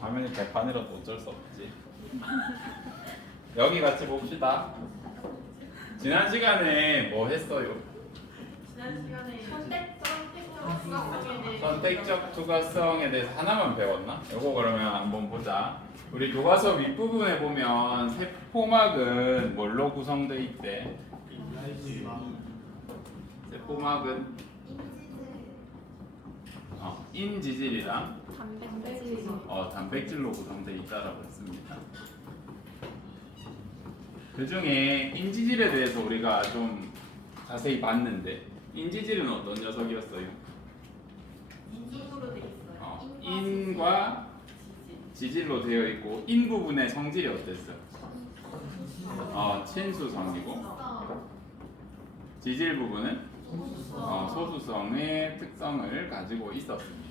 화면이 개판이라도 어쩔 수 없지. 여기 같이 봅시다. 지난 시간에 뭐 했어요? 지난 시간에 선택적 투과성에 대해서 하나만 배웠나? 요거 그러면 한번 보자. 우리 교과서 윗부분에 보면 세포막은 뭘로 구성되어 있대? 세포막은 인지질이랑 단백질로 구성되어 있다라고 했습니다. 그 중에 인지질에 대해서 우리가 좀 자세히 봤는데 인지질은 어떤 녀석이었어요? 인중으로 돼 있어요. 인과 지질로 되어 있고 인 부분의 성질이 어땠어요? 친수성이고 지질 부분은 소수성의 특성을 가지고 있었습니다.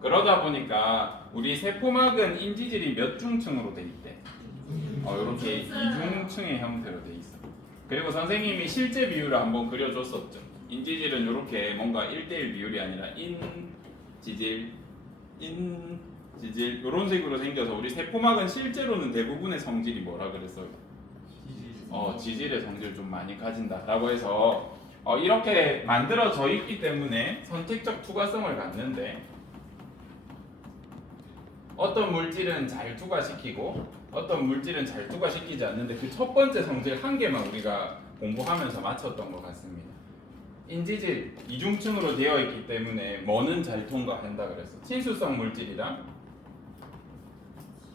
그러다 보니까 우리 세포막은 인지질이 몇 중층으로 돼 있대? 이렇게 이중층의 형태로 돼 있어. 그리고 선생님이 실제 비율을 한번 그려줬었죠. 인지질은 이렇게 뭔가 1대1 비율이 아니라 인지질, 인지질 이런 식으로 생겨서 우리 세포막은 실제로는 대부분의 성질이 뭐라 그랬어요? 지질의 성질을 좀 많이 가진다라고 해서 이렇게 만들어져 있기 때문에 선택적 투과성을 갖는데 어떤 물질은 잘 투과시키고 어떤 물질은 잘 투과시키지 않는데 그 첫 번째 성질 한 개만 우리가 공부하면서 맞췄던 것 같습니다. 인지질 이중층으로 되어 있기 때문에 뭐는 잘 통과한다 그랬어. 친수성 물질이랑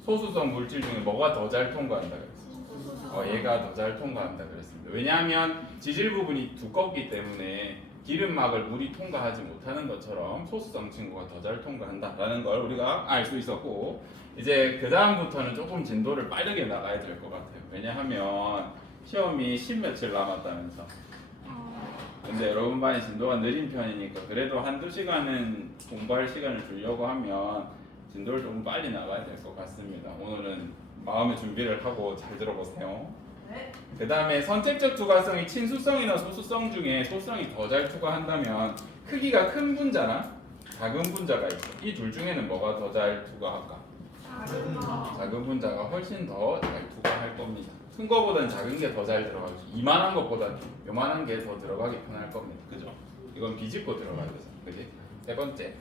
소수성 물질 중에 뭐가 더 잘 통과한다 그랬어. 얘가 더 잘 통과한다 그랬습니다. 왜냐하면 지질 부분이 두껍기 때문에 기름막을 물이 통과하지 못하는 것처럼 소수성 친구가 더 잘 통과한다라는 걸 우리가 알 수 있었고, 이제 그 다음부터는 조금 진도를 빠르게 나가야 될 것 같아요. 왜냐하면 시험이 10며칠 남았다면서. 근데 여러분 반이 진도가 느린 편이니까 그래도 한두 시간은 공부할 시간을 주려고 하면 진도를 조금 빨리 나가야 될 것 같습니다. 오늘은 마음의 준비를 하고 잘 들어보세요. 네. 그 다음에 선택적 투과성이 친수성이나 소수성 중에 소수성이 더 잘 투과한다면 크기가 큰 분자나 작은 분자가 있어. 이 둘 중에는 뭐가 더 잘 투과할까? 작은 분자가 훨씬 더 잘 투과할 겁니다. 큰 거보다는 작은 게 더 잘 들어가죠. 이만한 것보다 요만한 게 더 들어가기 편할 겁니다. 그죠? 이건 비집고 들어가야 돼서. 그지? 세 번째,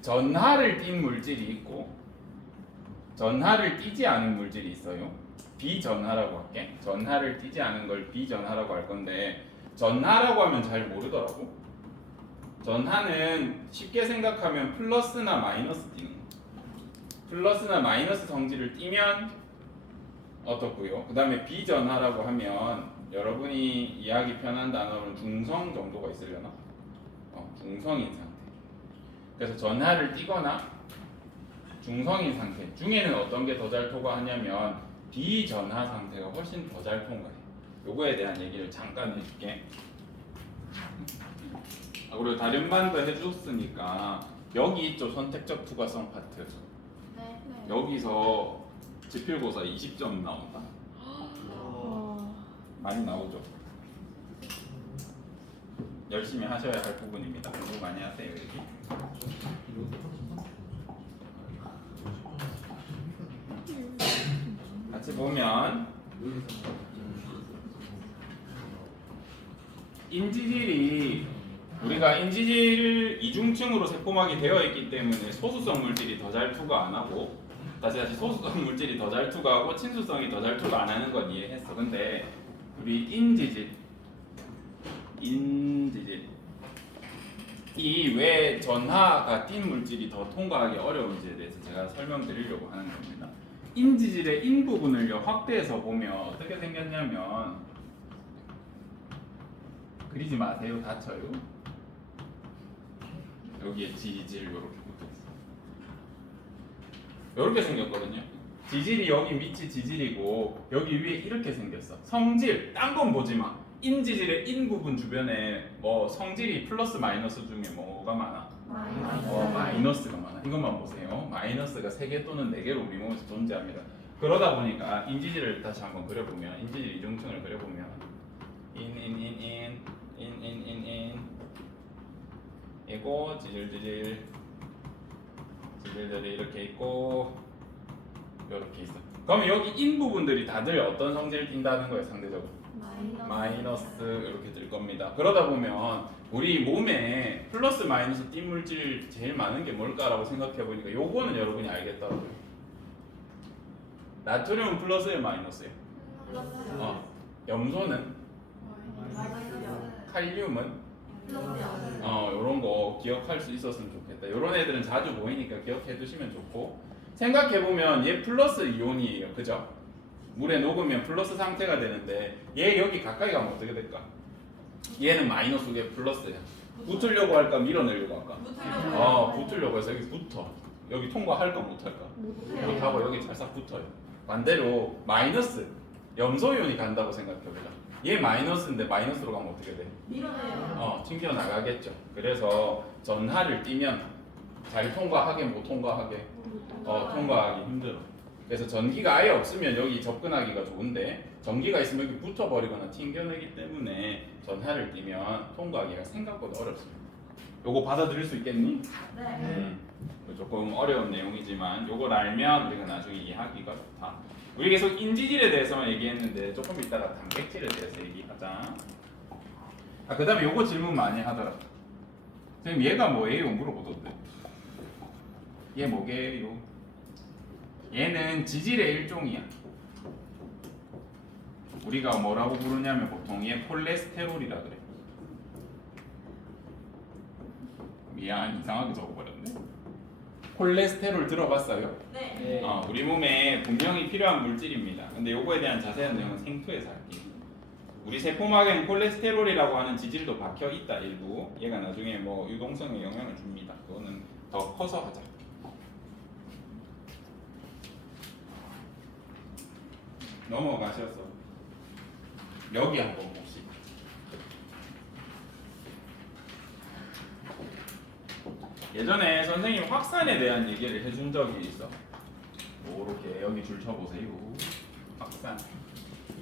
전하를 띈 물질이 있고 전하를 띄지 않은 물질이 있어요. 비전하라고 할게. 전하를 띄지 않은 걸 비전하라고 할 건데, 전하라고 하면 잘 모르더라고. 전하는 쉽게 생각하면 플러스나 마이너스 띄는 거. 플러스나 마이너스 성질을 띄면 어떻고요? 그 다음에 비전하라고 하면 여러분이 이해하기 편한 단어는 중성 정도가 있으려나? 중성인 상태. 그래서 전하를 띄거나 중성인 상태 중에는 어떤 게 더 잘 통과하냐면 비전하 상태가 훨씬 더 잘 통과해. 요거에 대한 얘기를 잠깐 해줄게. 그리고 다른 반도 해줬으니까 여기 있죠, 선택적 투과성 파트. 네. 여기서 지필고사 20점 나온다. 많이 나오죠. 열심히 하셔야 할 부분입니다. 공부 많이 하세요. 여기. 같이 보면 인지질이 우리가 인지질 이중층으로 세포막이 되어 있기 때문에 소수성 물질이 더 잘 투과 안 하고 다시 소수성 물질이 더 잘 투과하고 친수성이 더 잘 투과 안 하는 건 이해했어. 근데 우리 인지질 이 왜 전하가 띈 물질이 더 통과하기 어려운지에 대해서 제가 설명드리려고 하는 겁니다. 인지질의 인 부분을 확대해서 보면 어떻게 생겼냐면, 그리지 마세요, 다쳐요. 여기에 지질 이렇게 붙어 있어. 이렇게 생겼거든요. 지질이 여기 밑이 지질이고 여기 위에 이렇게 생겼어. 성질 딴 건 보지 마. 인지질의 인 부분 주변에 뭐 성질이 플러스 마이너스 중에 뭐가 많아? 마이너스가 많아. 이것만 보세요. 마이너스가 3개 또는 4개로 우리 몸에서 존재합니다. 그러다 보니까 인지질을 다시 한번 그려보면, 인지질 이중층을 그려보면 인 이고 지질 성질들이 이렇게 있고 이렇게 있어. 그러면 여기 인 부분들이 다들 어떤 성질을 띈다는 거예요, 상대적으로? 마이너스 이렇게 될 겁니다. 그러다 보면 우리 몸에 플러스 마이너스 띈 물질 제일 많은 게 뭘까라고 생각해 보니까 요거는 여러분이 알겠더라고요. 나트륨은 플러스예요, 마이너스예요? 염소는? 칼륨은? 요런 거 기억할 수 있었으면 좋겠다. 요런 애들은 자주 보이니까 기억해 두시면 좋고, 생각해 보면 얘 플러스 이온이에요, 그죠? 물에 녹으면 플러스 상태가 되는데 얘 여기 가까이 가면 어떻게 될까? 얘는 마이너스, 얘 플러스야. 붙으려고 할까, 밀어내려고 할까? 붙으려고 해서 여기 붙어. 여기 통과할까 못할까? 못하고 여기 찰싹 붙어요. 반대로 마이너스, 염소이온이 간다고 생각해보자. 얘 마이너스인데 마이너스로 가면 어떻게 돼? 밀어내요. 튕겨 나가겠죠. 그래서 전하를 띄면 잘 통과하게 못 통과하게? 통과하기 힘들어. 그래서 전기가 아예 없으면 여기 접근하기가 좋은데 전기가 있으면 여기 붙어버리거나 튕겨내기 때문에 전하를 띄면 통과하기가 생각보다 어렵습니다. 요거 받아들일 수 있겠니? 네. 조금 어려운 내용이지만 요걸 알면 우리가 나중에 이해하기가 좋다. 우리 계속 인지질에 대해서만 얘기했는데 조금 이따가 단백질에 대해서 얘기하자. 그 다음에 요거 질문 많이 하더라. 선생님 얘가 뭐예요? 물어보던데. 얘 뭐게요? 얘는 지질의 일종이야. 우리가 뭐라고 부르냐면 보통 얘 콜레스테롤이라 그래. 미안, 이상하게 적어버렸네. 콜레스테롤 들어봤어요? 네. 우리 몸에 분명히 필요한 물질입니다. 근데 요거에 대한 자세한 내용은 생투에서 할게요. 우리 세포막에는 콜레스테롤이라고 하는 지질도 박혀 있다, 일부. 얘가 나중에 뭐 유동성에 영향을 줍니다. 그거는 더 커서 하자. 넘어가셔서 여기 한번 봅시다. 예전에 선생님 확산에 대한 얘기를 해준 적이 있어. 이렇게 여기 줄 쳐보세요.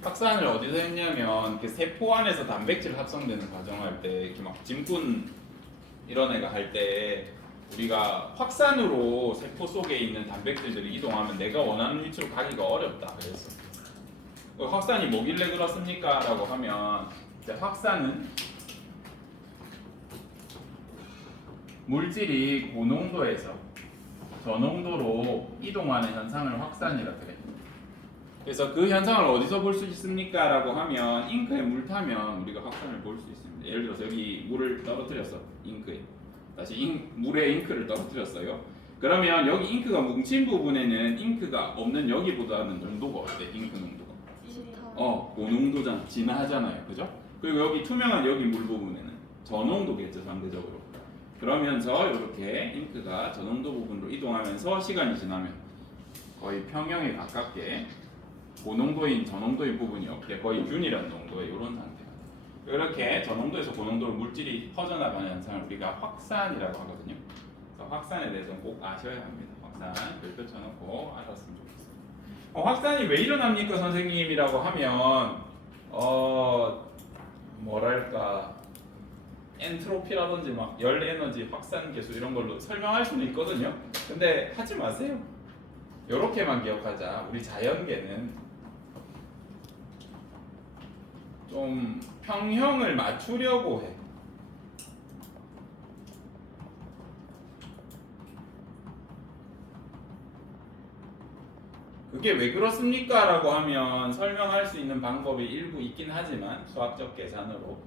확산을 어디서 했냐면 그 세포 안에서 단백질 합성되는 과정할 때 이렇게 막 짐꾼 이런 애가 할 때 우리가 확산으로 세포 속에 있는 단백질들이 이동하면 내가 원하는 위치로 가기가 어렵다 그랬어. 확산이 뭐길래 그렇습니까? 라고 하면 이제 확산은 물질이 고농도에서 저농도로 이동하는 현상을 확산이라 그래. 그래서 그 현상을 어디서 볼 수 있습니까? 라고 하면 잉크에 물 타면 우리가 확산을 볼 수 있습니다. 예를 들어서 여기 물을 떨어뜨렸어. 잉크에. 다시 물에 잉크를 떨어뜨렸어요. 그러면 여기 잉크가 뭉친 부분에는 잉크가 없는 여기보다는 농도가 어때? 잉크 농도가. 고농도잖아. 진하잖아요. 그죠? 그리고 여기 투명한 여기 물 부분에는 저농도겠죠. 상대적으로. 그러면서 이렇게 잉크가 저농도 부분으로 이동하면서 시간이 지나면 거의 평형에 가깝게 고농도인 저농도인 부분이 없게 거의 균일한 농도의 이런 상태가 이렇게 저농도에서 고농도로 물질이 퍼져나가는 현상을 우리가 확산이라고 하거든요. 그래서 확산에 대해서는 꼭 아셔야 합니다. 확산 별표 쳐놓고 알았으면 좋겠어요. 확산이 왜 일어납니까 선생님이라고 하면 뭐랄까 엔트로피라든지 막 열 에너지 확산 계수 이런 걸로 설명할 수는 있거든요. 근데 하지 마세요. 요렇게만 기억하자. 우리 자연계는 좀 평형을 맞추려고 해. 그게 왜 그렇습니까? 라고 하면 설명할 수 있는 방법이 일부 있긴 하지만 수학적 계산으로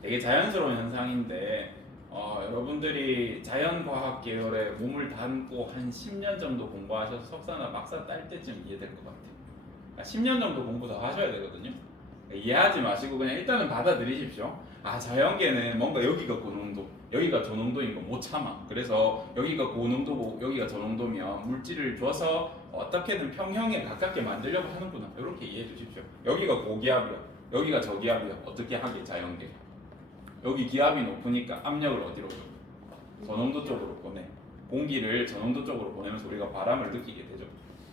되게 자연스러운 현상인데 여러분들이 자연과학 계열에 몸을 담고 한 10년 정도 공부하셔서 석사나 박사 딸 때쯤 이해될 것 같아요. 그러니까 10년 정도 공부 더 하셔야 되거든요. 그러니까 이해하지 마시고 그냥 일단은 받아들이십시오. 자연계는 뭔가 여기가 고농도, 여기가 저농도인 거 못 참아. 그래서 여기가 고농도고 여기가 저농도면 물질을 줘서 어떻게든 평형에 가깝게 만들려고 하는구나. 이렇게 이해해 주십시오. 여기가 고기압이야, 여기가 저기압이야. 어떻게 하게 자연계. 여기 기압이 높으니까 압력을 어디로 줘? 저농도 쪽으로 보내. 공기를 저농도 쪽으로 보내면서 우리가 바람을 느끼게 되죠.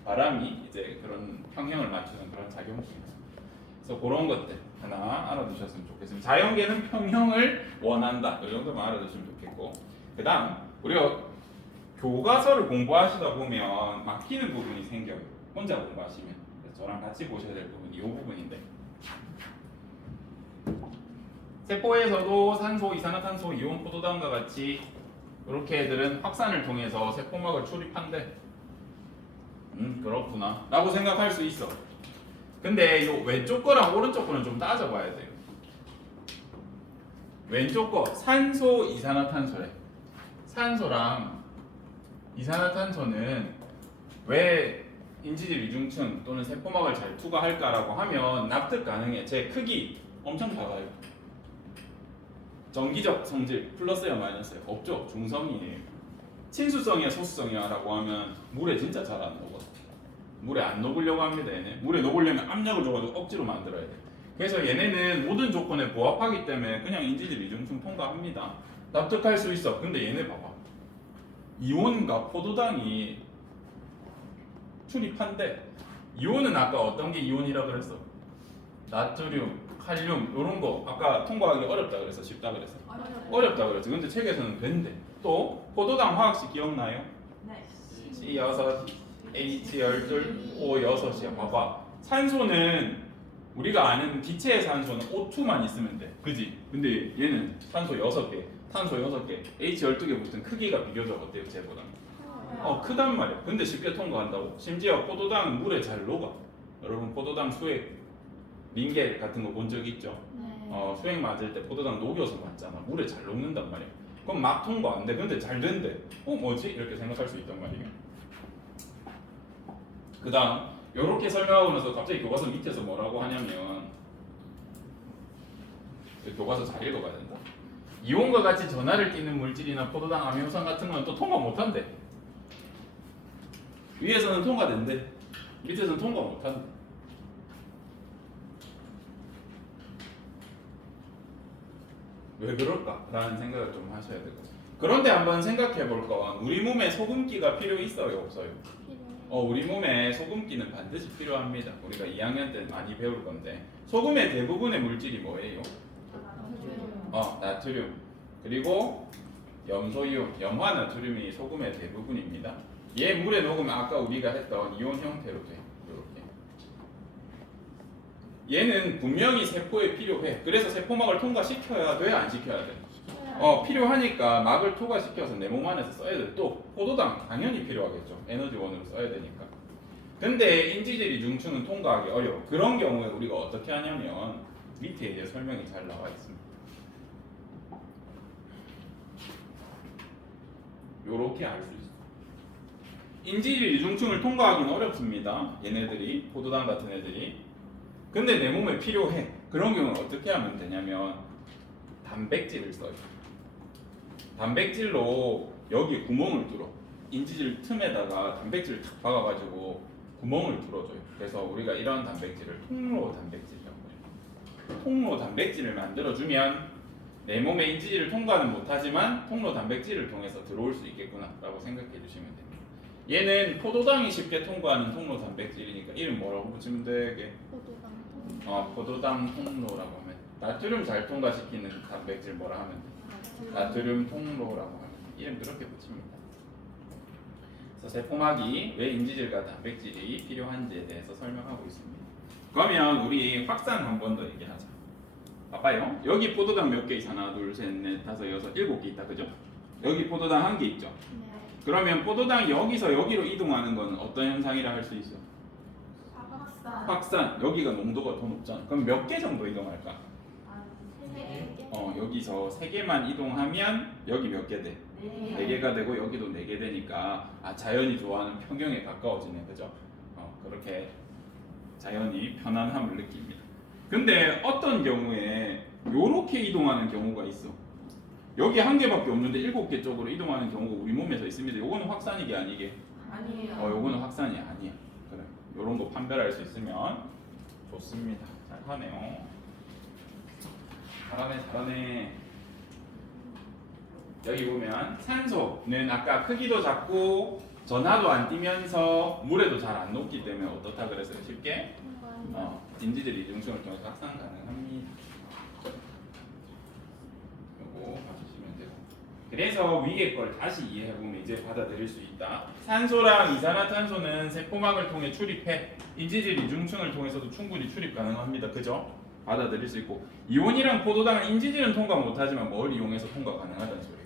바람이 이제 그런 평형을 맞추는 그런 작용이 있어요. 그래서 그런 것들 하나 알아두셨으면 좋겠습니다. 자연계는 평형을 원한다. 이 정도만 알아두시면 좋겠고, 그 다음 우리가 교과서를 공부하시다 보면 막히는 부분이 생겨요. 혼자 공부하시면. 그래서 저랑 같이 보셔야 될 부분이 이 부분인데. 세포에서도 산소, 이산화탄소, 이온, 포도당과 같이 이렇게 애들은 확산을 통해서 세포막을 출입한대. 그렇구나 라고 생각할 수 있어. 근데 이 왼쪽 거랑 오른쪽 거는 좀 따져봐야 돼요. 왼쪽 거 산소, 이산화탄소래. 산소랑 이산화탄소는 왜 인지질 이중층 또는 세포막을 잘 투과할까라고 하면 납득 가능해. 제 크기 엄청 작아요. 정기적 성질 플러스야 마이너스야? 없죠. 중성이에요. 친수성이야 소수성이야 라고 하면 물에 진짜 잘 안 녹아. 물에 안 녹으려고 합니다. 얘네 물에 녹으려면 압력을 줘가지고 억지로 만들어야 돼. 그래서 얘네는 모든 조건에 부합하기 때문에 그냥 인지질 이중층 통과합니다. 납득할 수 있어. 근데 얘네 봐봐. 이온과 포도당이 출입한대. 이온은 아까 어떤 게 이온이라 그랬어? 나트륨, 칼륨 이런 거 아까 통과하기 어렵다 그래서 쉽다 그랬어. 어렵다 그랬지. 근데 책에서는 된대. 또 포도당 화학식 기억나요? 네. C6, H12, O6이야. 봐봐. 산소는 우리가 아는 기체의 산소는 O2만 있으면 돼. 그지? 근데 얘는 산소 6개, 탄소 6개, H12개 붙은 크기가 비교적 어때요? 쟤보다? 크단 말이야. 근데 쉽게 통과한다고. 심지어 포도당은 물에 잘 녹아. 여러분 포도당 수액 링겔 같은 거 본 적 있죠? 수액 맞을 때 포도당 녹여서 맞잖아. 물에 잘 녹는단 말이야. 그럼 막 통과 안 돼. 근데 잘 된대. 뭐지? 이렇게 생각할 수 있단 말이야. 그 다음 요렇게 설명하고 나서 갑자기 교과서 밑에서 뭐라고 하냐면 교과서 잘 읽어봐야 된다. 이온과 같이 전하를 띠는 물질이나 포도당, 아미노산 같은 건 또 통과 못한대. 위에서는 통과된대. 밑에서는 통과 못한대. 왜 그럴까? 라는 생각을 좀 하셔야 되고. 그런데 한번 생각해 볼 건 우리 몸에 소금기가 필요 있어요? 없어요? 우리 몸에 소금기는 반드시 필요합니다. 우리가 2학년 때 많이 배울 건데 소금의 대부분의 물질이 뭐예요? 나트륨. 그리고 염소이온, 염화나트륨이 소금의 대부분입니다. 얘 물에 녹으면 아까 우리가 했던 이온 형태로 돼. 이렇게. 얘는 분명히 세포에 필요해. 그래서 세포막을 통과시켜야 돼? 안 시켜야 돼? 필요하니까 막을 투과시켜서 내 몸 안에서 써야 돼. 또 포도당 당연히 필요하겠죠. 에너지원으로 써야 되니까. 근데 인지질 이중층은 통과하기 어려워. 그런 경우에 우리가 어떻게 하냐면 밑에 이제 설명이 잘 나와 있습니다. 요렇게 알 수 있어. 인지질 이중층을 통과하기는 어렵습니다. 얘네들이 포도당 같은 애들이. 근데 내 몸에 필요해. 그런 경우는 어떻게 하면 되냐면 단백질을 써요. 단백질로 여기 구멍을 뚫어. 인지질 틈에다가 단백질을 탁 박아가지고 구멍을 뚫어줘요. 그래서 우리가 이런 단백질을 통로 단백질이라고 해요. 통로 단백질을 만들어주면 내 몸의 인지질을 통과는 못하지만 통로 단백질을 통해서 들어올 수 있겠구나 라고 생각해 주시면 됩니다. 얘는 포도당이 쉽게 통과하는 통로 단백질이니까 이름 뭐라고 붙이면 되게? 포도당 통로라고 하면 나트륨 잘 통과시키는 단백질 뭐라 하면 돼? 나트륨 통로라고 하면 이름 그렇게 붙입니다. 그래서 세포막이 왜 인지질과 단백질이 필요한지에 대해서 설명하고 있습니다. 그러면 우리 확산 한 번 더 얘기하자. 봐봐요. 여기 포도당 몇 개 있어? 하나, 둘, 셋, 넷, 다섯, 여섯, 일곱 개 있다. 그죠? 여기 포도당 한 개 있죠? 그러면 포도당이 여기서 여기로 이동하는 건 어떤 현상이라 할 수 있어? 확산. 여기가 농도가 더 높잖아. 그럼 몇 개 정도 이동할까? 여기서 3개만 이동하면 여기 몇 개 돼? 4개가 되고 여기도 4개 되니까 자연이 좋아하는 평형에 가까워지네. 그죠? 그렇게 자연이 편안함을 느낍니다. 근데 어떤 경우에 요렇게 이동하는 경우가 있어. 여기 한 개밖에 없는데 7개 쪽으로 이동하는 경우가 우리 몸에서 있습니다. 요거는 확산이게 아니게? 아니에요. 요거는 확산이 아니야. 그래. 요런 거 판별할 수 있으면 좋습니다. 잘하네요. 잘하네. 여기 보면 산소는 아까 크기도 작고 전하도 안 띄면서 물에도 잘 안 녹기 때문에 어떻다 그랬어요? 쉽게 인지질 이중층을 통해서 확산 가능합니다. 요거 봐주시면 되고 그래서 위에 걸 다시 이해해보면 이제 받아들일 수 있다. 산소랑 이산화탄소는 세포막을 통해 출입해 인지질 이중층을 통해서도 충분히 출입 가능합니다. 그죠? 받아들일 수 있고 이온이랑 포도당은 인지질은 통과 못하지만 뭘 이용해서 통과 가능하다는 소리예요.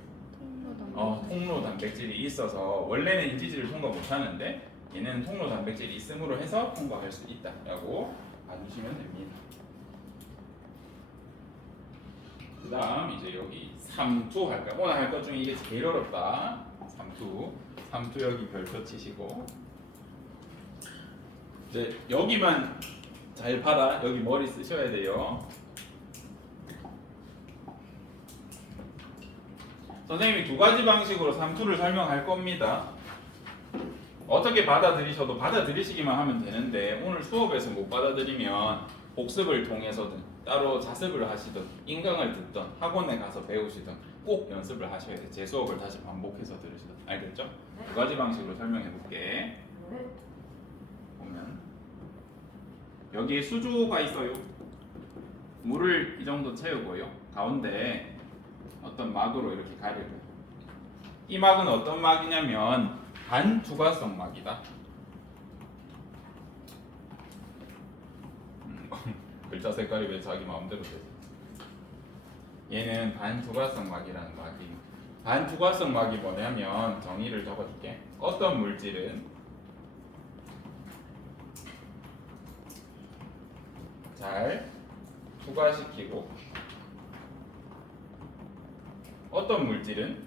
통로 단백질이 있어서 원래는 인지질을 통과 못하는데 얘는 통로 단백질이 있음으로 해서 통과할 수 있다라고 봐주시면 됩니다. 그 다음 이제 여기 3투 할까요? 오늘 할 것 중에 이게 제일 어렵다. 3투 여기 별표 치시고 이제 여기만 잘 봐라. 여기 머리 쓰셔야 돼요. 선생님이 두 가지 방식으로 3투를 설명할 겁니다. 어떻게 받아들이셔도 받아들이시기만 하면 되는데 오늘 수업에서 못 받아들이면 복습을 통해서든 따로 자습을 하시든 인강을 듣든 학원에 가서 배우시든 꼭 연습을 하셔야 돼요. 제 수업을 다시 반복해서 들으시든 알겠죠? 네. 두 가지 방식으로 설명해 볼게. 네. 보면 여기에 수조가 있어요. 물을 이 정도 채우고요. 가운데 어떤 막으로 이렇게 가려요. 이 막은 어떤 막이냐면 반투과성 막이다. 글자 색깔이 왜 자기 마음대로 되지? 얘는 반투과성 막이라는 막이. 반투과성 막이 뭐냐면 정의를 적어줄게. 어떤 물질은 잘 투과시키고 어떤 물질은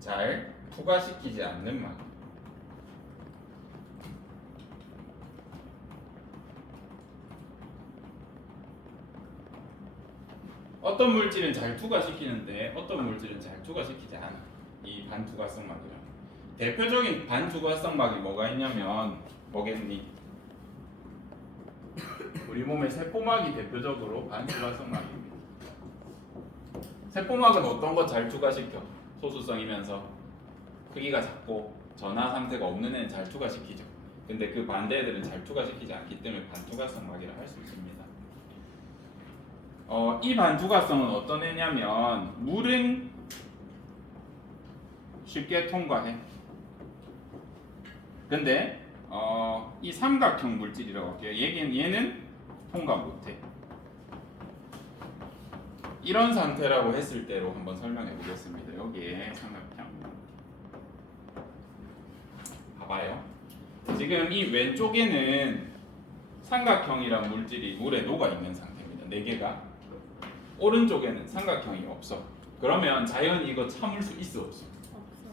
잘 투과시키지 않는 막. 어떤 물질은 잘 투과시키는데 어떤 물질은 잘 투과시키지 않아. 이 반투과성 막이라. 대표적인 반투과성 막이 뭐가 있냐면 뭐겠니? 우리 몸의 세포막이 대표적으로 반투과성 막입니다. 세포막은 어떤 거 잘 투과시켜? 소수성이면서 크기가 작고 전하 상태가 없는 애는 잘 투과시키죠. 근데 그 반대 애들은 잘 투과시키지 않기 때문에 반투과성 막이라 할 수 있습니다. 이 반투과성은 어떤 애냐면 물은 쉽게 통과해. 근데 이 삼각형 물질이라고 할게요. 얘는 통과 못해. 이런 상태라고 했을 때로 한번 설명해 보겠습니다. 여기에 삼각형 봐봐요. 지금 이 왼쪽에는 삼각형이란 물질이 물에 녹아 있는 상태입니다. 4개가. 오른쪽에는 삼각형이 없어. 그러면 자연이 이거 참을 수 있어 없어?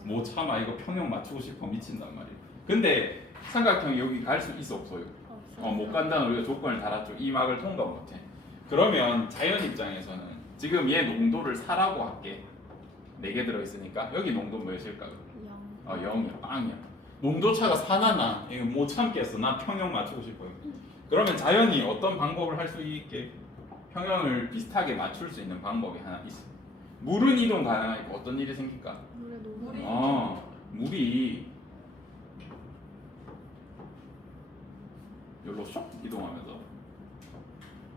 못 참아. 이거 평형 맞추고 싶어 미친단 말이에요. 근데 삼각형이 여기 갈 수 있어 없어요? 못 간다는 우리가 조건을 달았죠. 이 막을 통과 못해. 그러면 자연 입장에서는 지금 얘 농도를 4라고 할게. 4개 들어있으니까 여기 농도 몇일까? 0이야. 빵이야. 농도 차가 4나 나. 이거 못 참겠어. 나 평형 맞추고 싶어요. 그러면 자연이 어떤 방법을 할 수 있게? 평형을 비슷하게 맞출 수 있는 방법이 하나 있어. 물은 이동 가능하니까 어떤 일이 생길까? 물이 여기로 쏙 이동하면서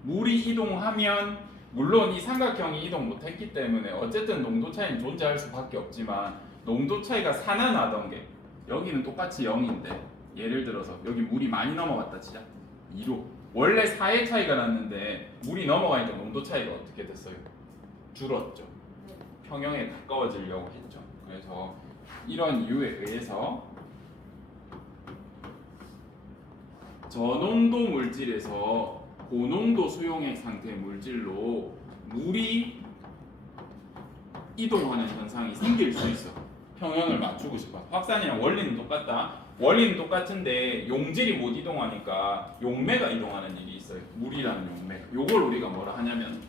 물이 이동하면 물론 이 삼각형이 이동 못했기 때문에 어쨌든 농도 차이는 존재할 수밖에 없지만 농도 차이가 4나 나던 게 여기는 똑같이 0인데 예를 들어서 여기 물이 많이 넘어갔다 치자 2로 원래 4의 차이가 났는데 물이 넘어가니까 농도 차이가 어떻게 됐어요? 줄었죠. 평형에 가까워지려고 했죠. 그래서 이런 이유에 의해서 저농도 물질에서 고농도 수용액 상태의 물질로 물이 이동하는 현상이 생길 수 있어. 평형을 맞추고 싶어. 확산이랑 원리는 똑같다. 원리는 똑같은데 용질이 못 이동하니까 용매가 이동하는 일이 있어요. 물이라는 용매가. 요걸 우리가 뭐라 하냐면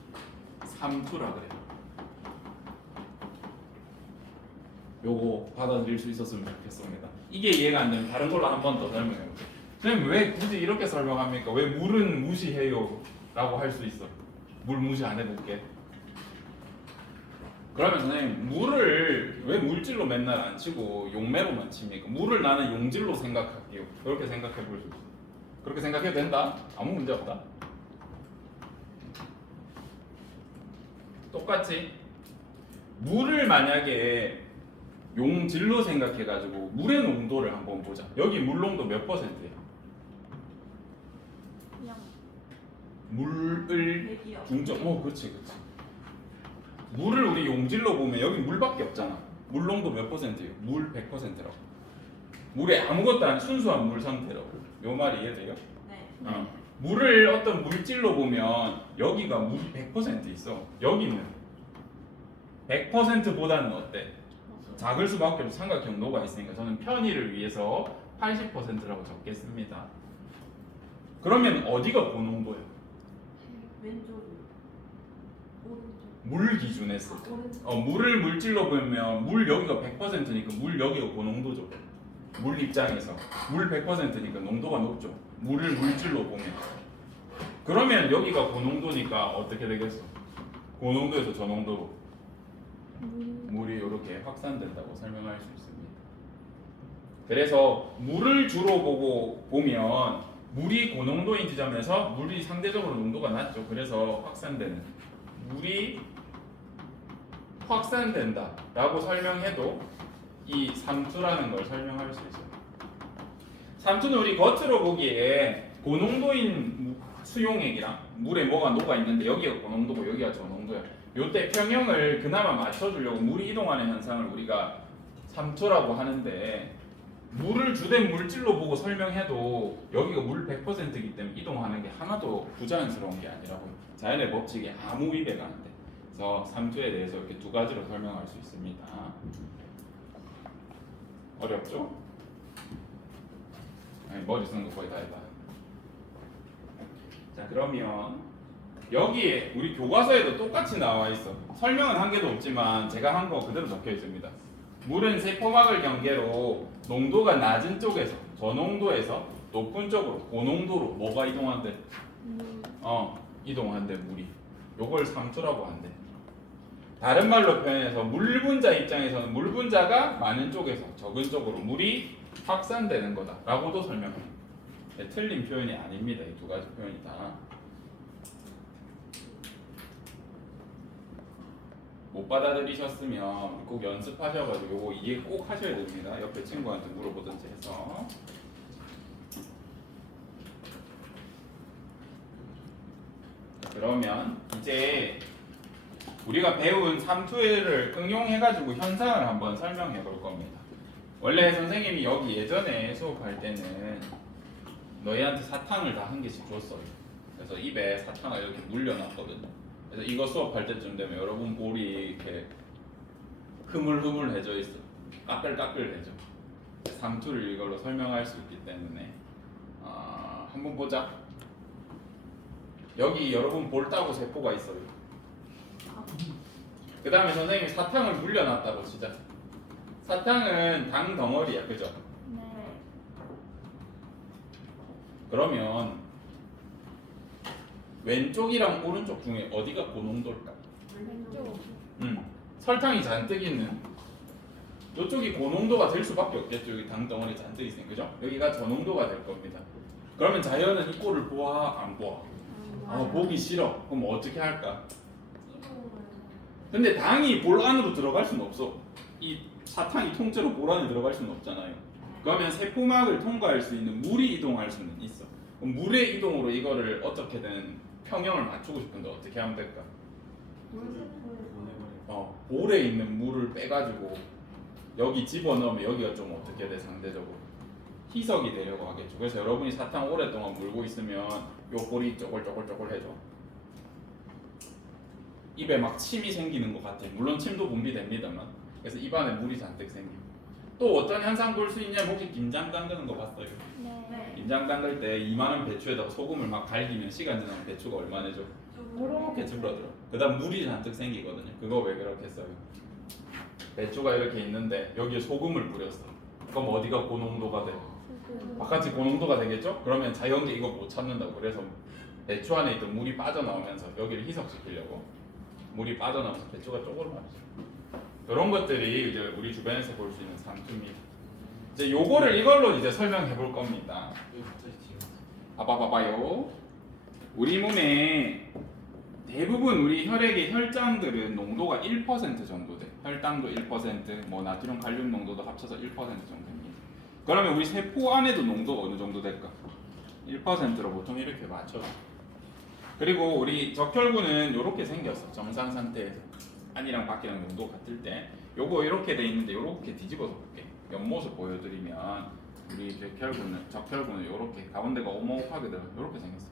삼투라 그래요. 요거 받아들일 수 있었으면 좋겠습니다. 이게 이해가 안 되면 다른 걸로 한 번 더 설명해 볼게요. 선생님 왜 굳이 이렇게 설명합니까? 왜 물은 무시해요? 라고 할 수 있어. 물 무시 안 해볼게. 그러면 선생님 물을 왜 물질로 맨날 안 치고 용매로만 칩니까? 물을 나는 용질로 생각할게요. 그렇게 생각해 볼 수 있어. 그렇게 생각해도 된다? 아무 문제 없다. 똑같이 물을 만약에 용질로 생각해가지고 물의 농도를 한번 보자. 여기 물 농도 몇 %예요? 그냥 물을 대기업. 중점. 그렇지. 물을 우리 용질로 보면 여기 물밖에 없잖아. 물 농도 몇 %예요? 물 100%라고. 물에 아무것도 안 순수한 물 상태라고. 요 말이 이해돼요? 네. 물을 어떤 물질로 보면 여기가 물이 100% 있어. 여기는 100%보다는 어때? 작을 수밖에 없어. 삼각형 노가 있으니까 저는 편의를 위해서 80%라고 적겠습니다. 그러면 어디가 고농도예요? 왼쪽. 오른쪽. 물 기준에서. 오른쪽. 물을 물질로 보면 물 여기가 100%니까 물 여기가 고농도죠. 물 입장에서 물 100%니까 농도가 높죠. 물을 물질로 보면. 그러면 여기가 고농도니까 어떻게 되겠어? 고농도에서 저농도로 물이 이렇게 확산된다고 설명할 수 있습니다. 그래서 물을 주로 보면 물이 고농도인 지점에서 물이 상대적으로 농도가 낮죠. 그래서 물이 확산된다라고 설명해도 이 삼투라는 걸 설명할 수 있어요. 삼투는 우리 겉으로 보기에 고농도인 수용액이랑 물에 뭐가 녹아 있는데 여기가 고농도고 여기가 저농도야. 요때 평형을 그나마 맞춰주려고 물이 이동하는 현상을 우리가 삼투라고 하는데 물을 주된 물질로 보고 설명해도 여기가 물 100%이기 때문에 이동하는 게 하나도 부자연스러운 게 아니라고. 자연의 법칙에 아무 위배가 안 돼. 그래서 삼투에 대해서 이렇게 두 가지로 설명할 수 있습니다. 어렵죠? 아니, 머리 쓰는 거 거의 다 해봐. 자, 그러면 여기에 우리 교과서에도 똑같이 나와 있어. 설명은 한 개도 없지만 제가 한 거 그대로 적혀 있습니다. 물은 세포막을 경계로 농도가 낮은 쪽에서 저농도에서 높은 쪽으로 고농도로 뭐가 이동한대? 이동한대 물이. 요걸 삼투라고 한대. 다른 말로 표현해서 물 분자 입장에서는 물 분자가 많은 쪽에서 적은 쪽으로 물이 확산되는 거다라고도 설명합니다. 네, 틀린 표현이 아닙니다. 이 두 가지 표현이 다. 못 받아들이셨으면 꼭 연습하셔가지고 요거 이해 꼭 하셔야 됩니다. 옆에 친구한테 물어보든지 해서. 그러면 이제 우리가 배운 삼투를 응용해가지고 현상을 한번 설명해 볼 겁니다. 원래 선생님이 여기 예전에 수업할 때는 너희한테 사탕을 다 한 개씩 줬어요. 그래서 입에 사탕을 이렇게 물려놨거든요. 그래서 이거 수업할 때쯤 되면 여러분 볼이 이렇게 흐물흐물해져 있어. 까끌까끌해져. 삼투를 이걸로 설명할 수 있기 때문에 한번 보자. 여기 여러분 볼 따고 세포가 있어요. 그 다음에 선생님이 사탕을 물려놨다고 치자. 사탕은 당 덩어리야, 그죠? 네. 그러면 왼쪽이랑 오른쪽 중에 어디가 고농도일까? 왼쪽. 설탕이 잔뜩 있는 이쪽이 고농도가 될 수밖에 없겠죠. 여기 당 덩어리 잔뜩 있으니까, 그죠? 여기가 저농도가 될 겁니다. 그러면 자연은 이 꼴을 보아 안 보아? 보기 싫어. 그럼 어떻게 할까? 근데 당이 볼 안으로 들어갈 수는 없어. 이 사탕이 통째로 볼 안에 들어갈 수는 없잖아요. 그러면 세포막을 통과할 수 있는 물이 이동할 수는 있어. 그럼 물의 이동으로 이거를 어떻게든 평형을 맞추고 싶은데 어떻게 하면 될까? 볼에 있는 물을 빼가지고 여기 집어넣으면 여기가 좀 어떻게 돼? 상대적으로 희석이 되려고 하겠죠. 그래서 여러분이 사탕 오랫동안 물고 있으면 요 볼이 쪼글쪼글쪼글해져. 입에 막 침이 생기는 것 같아. 물론 침도 분비됩니다만. 그래서 입안에 물이 잔뜩 생겨. 또 어떤 현상 볼 수 있냐면 혹시 김장 담그는 거 봤어요? 네. 김장 담글 때 이만한 배추에다가 소금을 막 갈기면 시간 지나면 배추가 얼마나죠? 이렇게 쭈그러들어. 그다음 물이 잔뜩 생기거든요. 그거 왜 그렇게 써요? 배추가 이렇게 있는데 여기에 소금을 뿌렸어. 그럼 어디가 고농도가 돼? 바깥이 고농도가 되겠죠? 그러면 자연계 이거 못 찾는다고. 그래서 배추 안에 있던 물이 빠져나오면서 여기를 희석시키려고 물이 빠져나오면서 배추가 쪼그라들죠. 이런 것들이 이제 우리 주변에서 볼 수 있는 삼투입니다. 이제 요거를 이걸로 이제 설명해 볼 겁니다. 봐봐요. 우리 몸에 대부분 우리 혈액의 혈장들은 농도가 1% 정도 돼. 혈당도 1%, 뭐 나트륨, 칼륨 농도도 합쳐서 1% 정도입니다. 그러면 우리 세포 안에도 농도가 어느 정도 될까? 1%로 보통 이렇게 맞춰. 그리고 우리 적혈구는 이렇게 생겼어. 정상 상태에서 안이랑 밖이랑 농도 같을 때 요거 이렇게 돼 있는데 이렇게 뒤집어서 볼게. 옆모습 보여드리면 우리 적혈구는 이렇게 가운데가 오목하게 들어 이렇게 생겼어.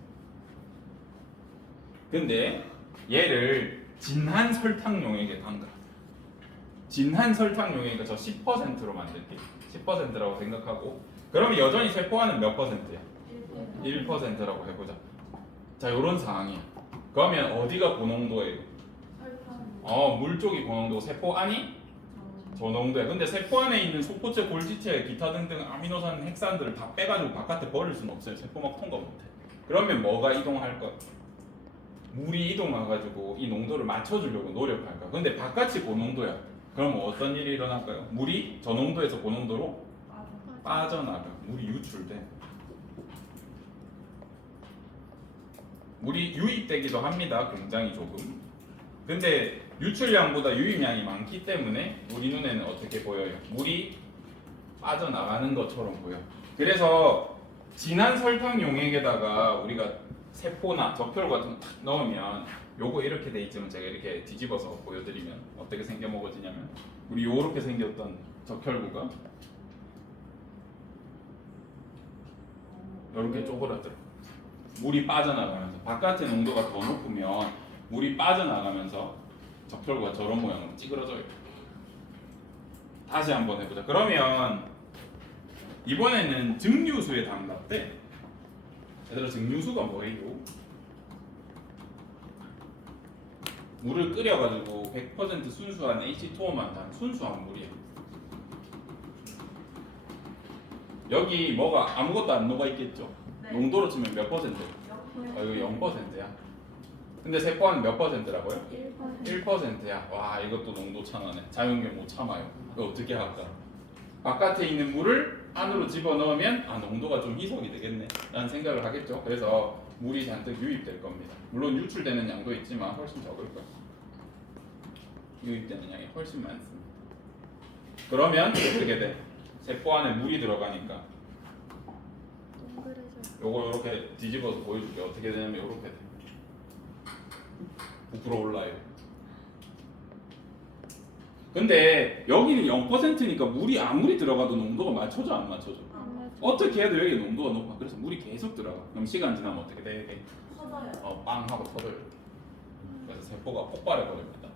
근데 얘를 진한 설탕용액에 담가. 진한 설탕용액이니까 저 10%로 만들게. 10%라고 생각하고 그러면 여전히 세포 안은 몇 퍼센트야? 1%라고 해보자. 자, 요런 상황이야. 그러면 어디가 고농도예요? 물 쪽이 고농도고 세포 안이 저농도야. 근데 세포 안에 있는 소포체, 골지체, 기타 등등 아미노산, 핵산들을 다 빼가지고 바깥에 버릴 수는 없어요. 세포막 통과 못해. 그러면 뭐가 이동할 것? 물이 이동해가지고 이 농도를 맞춰주려고 노력할까? 근데 바깥이 고농도야. 그럼 어떤 일이 일어날까요? 물이 저농도에서 고농도로 빠져나가. 물이 유출돼. 물이 유입되기도 합니다. 굉장히 조금. 근데 유출량보다 유입량이 많기 때문에 우리 눈에는 어떻게 보여요? 물이 빠져나가는 것처럼 보여. 그래서 진한 설탕 용액에다가 우리가 세포나 적혈 같은 거 탁 넣으면 요거 이렇게 돼 있지만 제가 이렇게 뒤집어서 보여드리면 어떻게 생겨 먹어지냐면 우리 요렇게 생겼던 적혈구가 이렇게 쪼그라들어. 물이 빠져나가면서 바깥의 농도가 더 높으면 물이 빠져나가면서 적혈구가 저런 모양으로 찌그러져요. 다시 한번 해보자. 그러면 이번에는 증류수에 담갔대. 얘들아, 증류수가 뭐예요? 물을 끓여가지고 100% 순수한 H2O만 단 순수한 물이에요. 여기 뭐가 아무것도 안 녹아 있겠죠? 네. 농도로 치면 몇 퍼센트? 이거 0%야. 근데 세포는 몇 퍼센트라고요? 1%야. 와, 이것도 농도 차나네. 자연계 못 참아요. 이거 어떻게 할까? 바깥에 있는 물을 안으로 집어넣으면 농도가 좀 희석이 되겠네 라는 생각을 하겠죠. 그래서 물이 잔뜩 유입될 겁니다. 물론 유출되는 양도 있지만 훨씬 적을 거예요. 유입되는 양이 훨씬 많습니다. 그러면 어떻게 돼? 세포 안에 물이 들어가니까 요거 이렇게 뒤집어서 보여줄게. 어떻게 되냐면 이렇게 돼. 부풀어 올라요. 근데 여기는 0%니까 물이 아무리 들어가도 농도가 맞춰져 안 맞춰져? 어떻게 해도 여기 농도가 높아. 그래서 물이 계속 들어가. 그럼 시간 지나면 어떻게 돼? 터져요. 빵 하고 터져요. 그래서 세포가 폭발해 버립니다.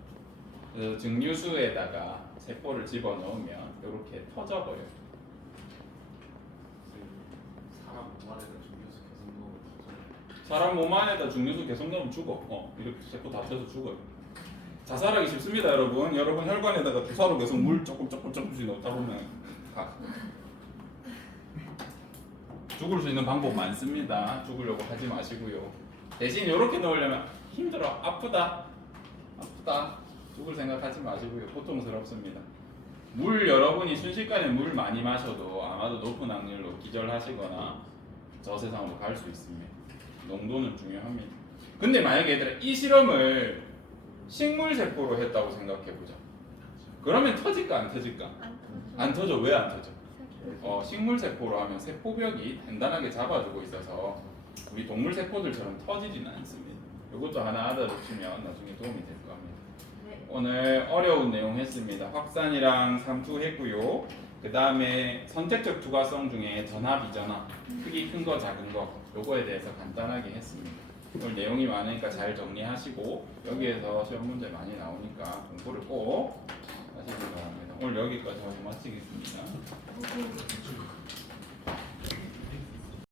그래서 증류수에다가 세포를 집어 넣으면 이렇게 터져 버려요. 사람 몸 안에다 증류수 계속 넣으면 죽어. 이렇게 세포 다 터져 죽어요. 자살하기 쉽습니다, 여러분. 여러분 혈관에다가 주사로 계속 물 조금씩 넣다 보면 죽을 수 있는 방법 많습니다. 죽으려고 하지 마시고요. 대신 이렇게 넣으려면 힘들어, 아프다, 죽을 생각하지 마시고요. 고통스럽습니다. 물 여러분이 순식간에 물 많이 마셔도 아마도 높은 확률로 기절하시거나 저 세상으로 갈 수 있습니다. 농도는 중요합니다. 근데 만약에 얘들아 이 실험을 식물 세포로 했다고 생각해 보자. 그러면 터질까 안 터질까? 안 터져. 왜 안 터져? 식물 세포로 하면 세포벽이 단단하게 잡아주고 있어서 우리 동물 세포들처럼 터지지는 않습니다. 이것도 하나 알아두시면 나중에 도움이 될 겁니다. 네. 오늘 어려운 내용 했습니다. 확산이랑 삼투했고요. 그 다음에 선택적 투과성 중에 전화 비전화, 크기 큰 거 작은 거 요거에 대해서 간단하게 했습니다. 오늘 내용이 많으니까 잘 정리하시고 여기에서 시험 문제 많이 나오니까 공부를 꼭 하시기 바랍니다. 오늘 여기까지 하고 마치겠습니다.